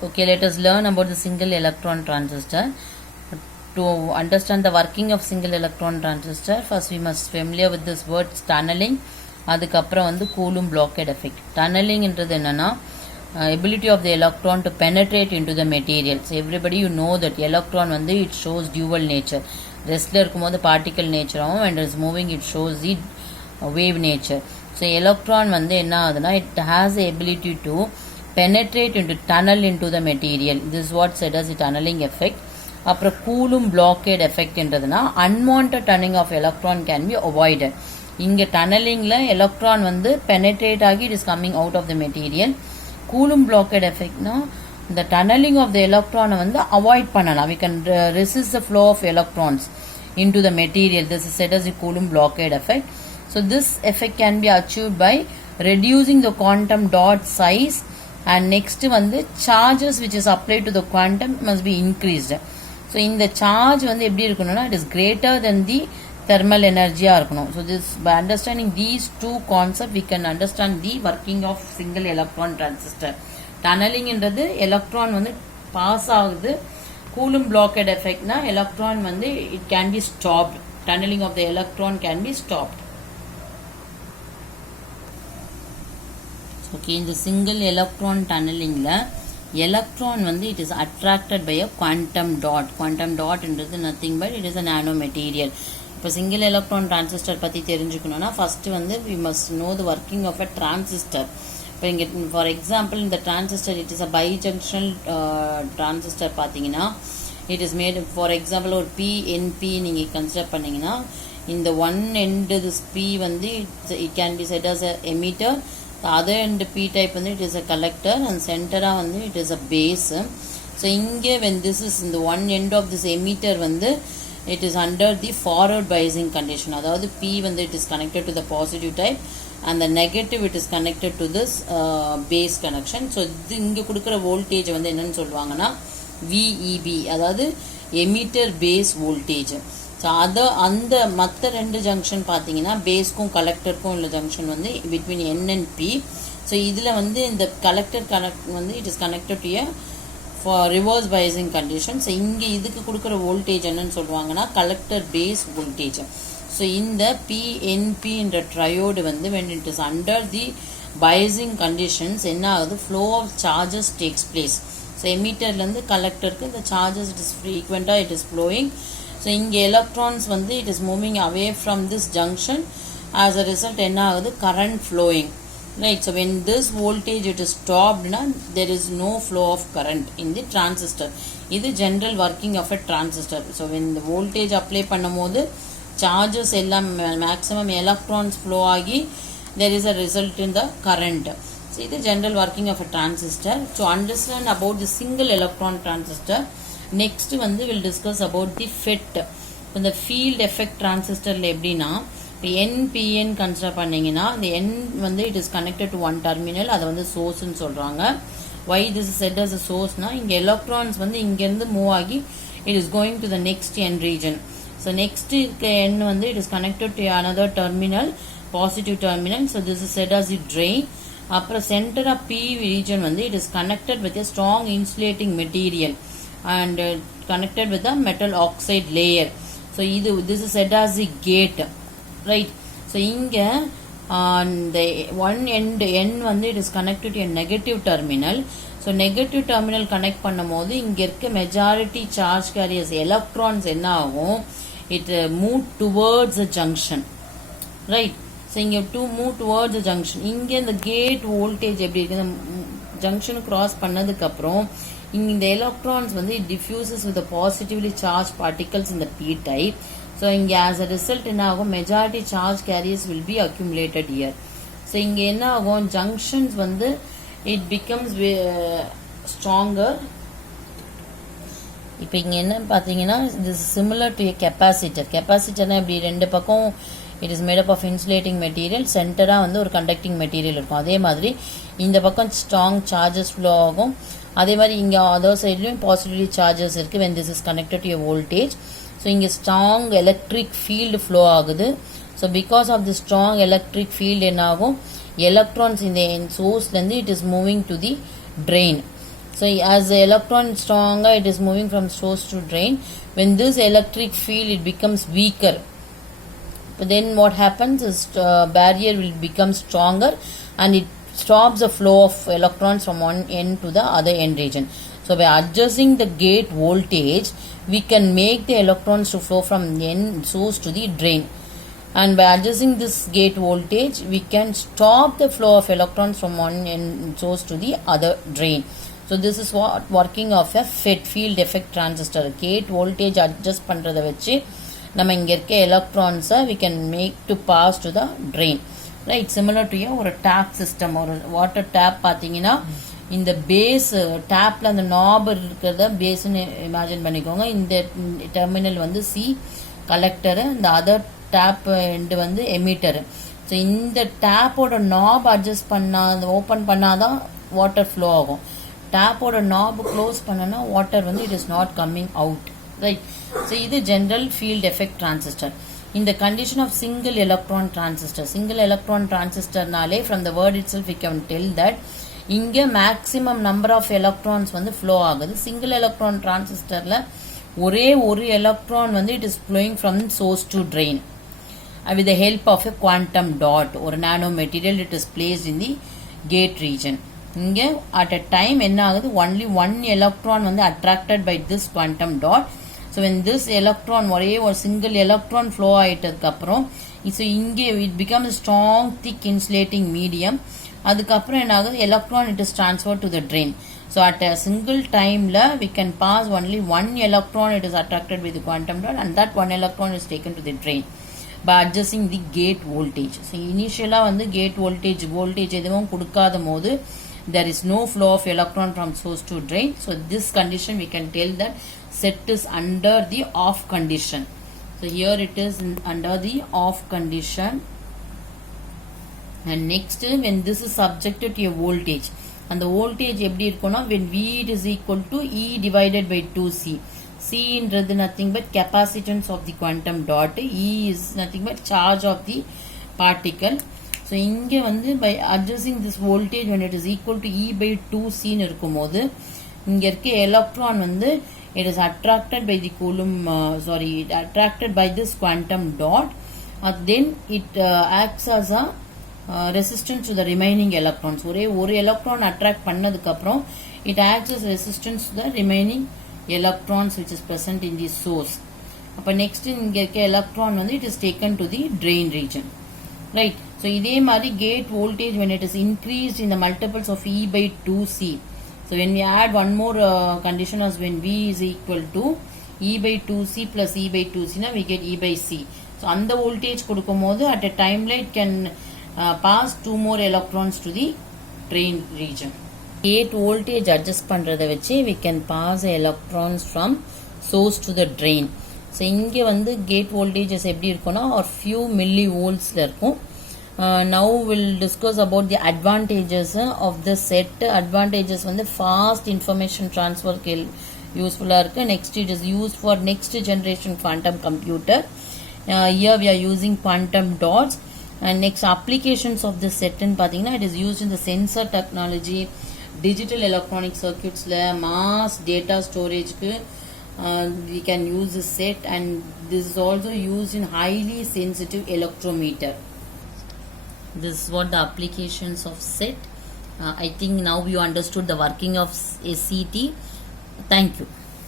Okay, let us learn about the single electron transistor. To understand the working of single electron transistor, first we must familiar with this word tunneling. அதுக்கப்புறம் வந்து Coulomb blockade effect. Tunneling என்றது என்னன்னா ability of the electron to penetrate into the material. So everybody you know that electron வந்து it shows dual nature. Restல இருக்கும்போது particle nature ஆகும், and is moving it shows the wave nature. So electron வந்து என்ன ஆகுதுன்னா it has the ability to penetrate into tunnel into the material. This is what said as the tunneling effect. அப்புறம் Coulomb blockade effect என்றதுனா unwanted tunneling of electron can be avoided. இங்க tunnelingல electron வந்து penetrate ஆகி it is coming out of the material. Coulomb blockade effect னா the tunneling of the electron வந்து avoid பண்ணலாம். We can resist the flow of electrons into the material. This is said as the Coulomb blockade effect. So this effect can be achieved by reducing the quantum dot size, and next வந்து charges which is applied to the quantum must be increased. So in the charge வந்து எப்படி இருக்கணும்னா it is greater than the thermal energy இருக்கணும். So this by understanding these two concepts we can understand the working of single electron transistor. Tunneling என்றது electron வந்து பாஸ் ஆகுது. Coulomb blockade effect னா electron வந்து it can be stopped. Tunneling of the electron can be stopped. Okay, in the single electron tunneling la electron வந்து it is attracted by a quantum dot. Quantum dot என்றது nothing but it is a nanomaterial. இப்போ single electron transistor பத்தி தெரிஞ்சுக்கணும்னா first வந்து we must know the working of a transistor. இப்போ இங்க for example இந்த transistor it is a bijunctional transistor பார்த்தீங்கன்னா it is made for example ஒரு PNP நீங்க கன்சிடர் பண்ணீங்கன்னா இந்த one end this P வந்து it can be said as a emitter. The other end P type வந்து it is a collector, and center வந்து it is a base. So இங்கே when this is in the one end of this emitter வந்து it is under the forward biasing condition. அதாவது P வந்து it is connected to the positive type and the negative it is connected to this base connection. So இது இங்கே கொடுக்கிற voltage வந்து என்னன்னு சொல்லுவாங்கன்னா VEB, அதாவது emitter base voltage. ஸோ அதை அந்த மற்ற ரெண்டு ஜங்ஷன் பார்த்தீங்கன்னா பேஸ்க்கும் கலெக்டருக்கும் உள்ள ஜங்ஷன் வந்து between N and P. So இதில் வந்து இந்த கலெக்டர் கனெக்ட் வந்து it is connected to for reverse biasing condition. So இங்கே இதுக்கு கொடுக்குற வோல்டேஜ் என்னன்னு சொல்லுவாங்கன்னா கலெக்டர் பேஸ் வோல்டேஜ். ஸோ இந்த PNPன்ற ட்ரையோடு வந்து when it is under the biasing conditions என்ன ஆகுது, flow of charges takes place. So எமீட்டர்லேருந்து கலெக்டருக்கு இந்த சார்ஜஸ் இட் இஸ் ஃப்ரீக்வெண்ட்டாக இட் இஸ் ஃப்ளோயிங். So இங்கே electrons வந்து it is moving away from this junction. As a result என்ன ஆகுது, current flowing, right? So when this voltage it is stopped na, there is no flow of current in the transistor. இது general working of a transistor. So when the voltage apply பண்ணும்போது charges எல்லாம் maximum electrons flow ஆகி there is a result in the current. So இது general working of a transistor. To understand about the single electron transistor, next வந்து will discuss about the FET. இந்த field effect transistorல எப்படின்னா இப்போ NPN consider பண்ணீங்கன்னா இந்த N வந்து it is connected to one terminal, அதை வந்து sourceன்னு சொல்றாங்க. Why this is said as a sourceனா இங்க electrons வந்து இங்கேருந்து மூவ் ஆகி it is going to the next N region. So next இருக்க N வந்து it is connected to another terminal, positive terminal. So this is said as the drain. அப்புறம் center of P region வந்து it is connected with a strong insulating material and connected with a metal oxide layer. So this is said as the gate, right? So inga the one end N வந்து it is connected to a negative terminal. So negative terminal connect பண்ணும்போது இங்க இருக்க majority charge carriers electrons என்ன ஆகும், it move towards the junction, right? So இங்க to move towards the junction. இங்க இந்த gate voltage எப்படி இருக்கு, இந்த junction cross பண்ணதுக்கு அப்புறம் இந்த electrons வந்து it diffuses with the positively charged particles in the P type. So இங்க as a result என்ன ஆகும், majority charge carriers will be accumulated here. So இங்க என்ன ஆகும், junctions வந்து it becomes stronger. இப்போ இங்க என்ன பார்த்தீங்கன்னா this is similar to a capacitor. Capacitorனா இப்படி ரெண்டு பக்கம் it is made up of insulating material, சென்டரா வந்து ஒரு conducting material இருக்கும். அதே மாதிரி இந்த பக்கம் strong charges flow ஆகும். அதே மாதிரி இங்க அதர் சைட்லயும் பாசிட்டிவ்லி சார்ஜஸ் இருக்கு when this is connected to a voltage. So இங்க strong electric field flow ஆகுது. So because of the strong electric field என்ன ஆகும், electrons in the source இருந்து it is moving to the drain. So as the electron is stronger, it is moving from source to drain. When this electric field it becomes weaker, but then what happens is barrier will become stronger and it stops the flow of electrons from one end to the other end region. So by adjusting the gate voltage, we can make the electrons to flow from the end source to the drain. And by adjusting this gate voltage, we can stop the flow of electrons from one end source to the other drain. So this is what working of a FET, field effect transistor. Gate voltage adjust பண்றத வச்சு நம்ம இங்க இருக்க electrons we can make to pass to the drain. Right, similar to ஒரு tap system, ஒரு water tap பாத்தீங்கன்னா இந்த பேஸ் டேப்ல அந்த நாப் இருக்கிறத பேஸ்னு இமேஜின் பண்ணிக்கோங்க. இந்த டெர்மினல் வந்து சி கலெக்டர், இந்த அதர் டேப் எண்டு வந்து எமிட்டர். ஸோ இந்த டேப்போட நாப் அட்ஜஸ்ட் பண்ணா ஓப்பன் பண்ணாதான் வாட்டர் ஃப்ளோ ஆகும். டேப்போட நாப் க்ளோஸ் பண்ணனா வாட்டர் வந்து it is not coming out. Right, so இது ஜென்ரல் ஃபீல்ட் எஃபெக்ட் டிரான்சிஸ்டர். இந்த condition of single electron transistor, single electron டிரான்சிஸ்டர்னாலே from the word itself we can tell that இங்கே maximum number of electrons வந்து flow ஆகுது. Single electron டிரான்சிஸ்டர்ல ஒரே ஒரு எலக்ட்ரான் வந்து it is flowing from source to train with the help of a quantum dot or nano material. It is placed in the gate region. இங்கே at a time என்ன ஆகுது, only one electron வந்து attracted by this quantum dot. So when this electron ஒரே ஒரு single electron flow ஆயிட்டதுக்கு அப்புறம் so இங்கே it becomes a strong thick insulating medium. அதுக்கப்புறம் என்ன ஆகுது, electron it is transferred to the drain. So at a single time we can pass only one electron it is attracted with the quantum dot and that one electron is taken to the drain by adjusting the gate voltage. So initially வந்து gate voltage எதுவும் கொடுக்காத போது there is no flow of electron from source to drain. So this condition we can tell that set is under the off condition. So here it is under the off condition. And next when this is subjected to a voltage, and the voltage எப்படி இருக்கும்னா when V is equal to E divided by 2C. C is nothing but capacitance of the quantum dot. E is nothing but charge of the particle. So இங்கே வந்து by adjusting this voltage when it is equal to E by 2C இருக்கும்போது இங்கே இருக்க எலக்ட்ரான் வந்து it is attracted by the Coulomb attracted by this quantum dot and then it acts as a resistance to the remaining electrons. ஒரே ஒரு electron attract பண்ணதுக்கு அப்புறம் it acts as resistance to the remaining electrons which is present in the source. அப்ப next இங்க இருக்க electron வந்து it is taken to the drain region. Right, so இதே மாதிரி gate voltage when it is increased in the multiples of E by 2C. So when we add one more condition as when V is equal to E by 2C plus E by 2C now we get E by C. So அந்த voltage கொடுக்கும்போது at a time it can pass two more electrons to the drain region. Gate voltage adjust பண்றத வச்சு we can pass electrons from source to the drain. So இங்கே வந்து gate voltages எப்படி இருக்கும்னா or few millivoltsல இருக்கும். Now we'll discuss about the advantages of this set. Advantages வந்து fast information transfer useful-ஆ இருக்கு. Next it is used for next generation quantum computer. Here we are using quantum dots. And next applications of this set ன்னு பாத்தீங்கன்னா it is used in the sensor technology, digital electronic circuits, mass data storage we can use this set, and this is also used in highly sensitive electrometer. This is what the applications of set. I think now you understood the working of SCT. Thank you.